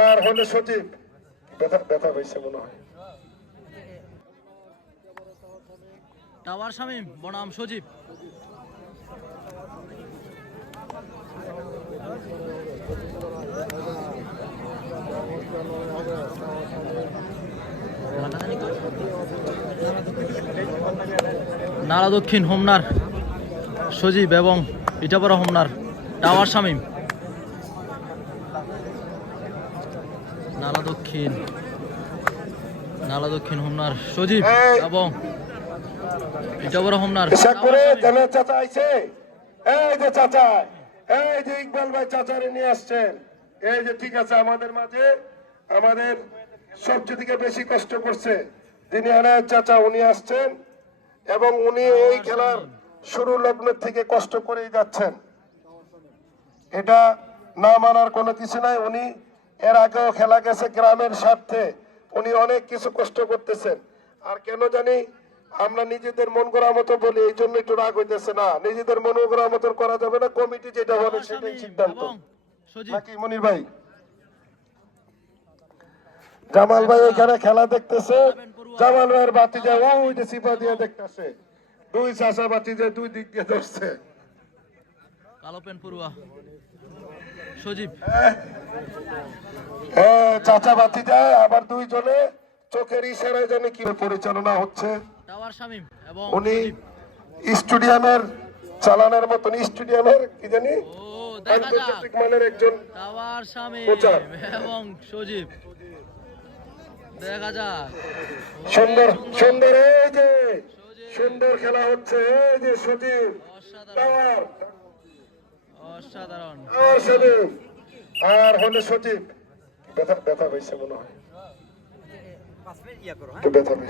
আর হলে সচিব ব্যথা মনে হয়। টাওয়ার বনাম সজীব। নালা দক্ষিণ হোমনার সজীব এবং ইটাপাড়া হোমনার টাওয়ার শামীম নালা দক্ষিণ। নালা দক্ষিণ হোমনার সজীব! এবং ইটাপাড়া হোমনার। করে জানা চাচা আইছে। এই যে চাচা এই যে ইকবাল ভাই চাচারে নিয়ে আসছেন। এই যে ঠিক আছে আমাদের মাঝে আমাদের সবচেয়ে থেকে বেশি কষ্ট করছে যিনি এনায়ত চাচা উনি আসছেন এবং উনি এই খেলার শুরু লগ্নের থেকে কষ্ট করেই যাচ্ছেন। এটা না মানার কোনো কিছু নাই। উনি এর আগেও খেলা গেছে গ্রামের স্বার্থে। উনি অনেক কিছু কষ্ট করতেছেন। আর কেন জানি আমরা নিজেদের মন করার মতো বলি এই জন্য একটু রাগ হইতেছে না। নিজেদের মন করার মতো করা যাবে না কমিটি যেটা বলে সেটাই সিদ্ধান্ত। নাকি মনির ভাই? জামাল ভাই এখানে খেলা দেখতেছে। জামাল ভাইয়ের বাতি যায় ওই যে সিপা দিয়ে দেখতেছে। দুই চাষা বাতি যে দুই দিক দিয়ে ধরছে। কালো পেন পড়ুয়া। সজীব। এ, চাচা বাতি যায় আবার দুইজনে চোখের ইশারায় জানি কি পরিচালনা হচ্ছে। উনি সজীব। স্টেডিয়ামের চালানোর মতন স্টেডিয়ামের কি জানি? আন্তর্জাতিক মানের একজন এবং সজীব দেখা যাক। সুন্দর সুন্দর এই যে সুন্দর খেলা হচ্ছে এই যে সচিব অসাধারণ। টাওয়ার। অসাধারণ। টাওয়ার সচিব আর হলে সচিব ব্যথা ব্যথা হয়েছে মনে হয়। তো ব্যথা হয়েছে।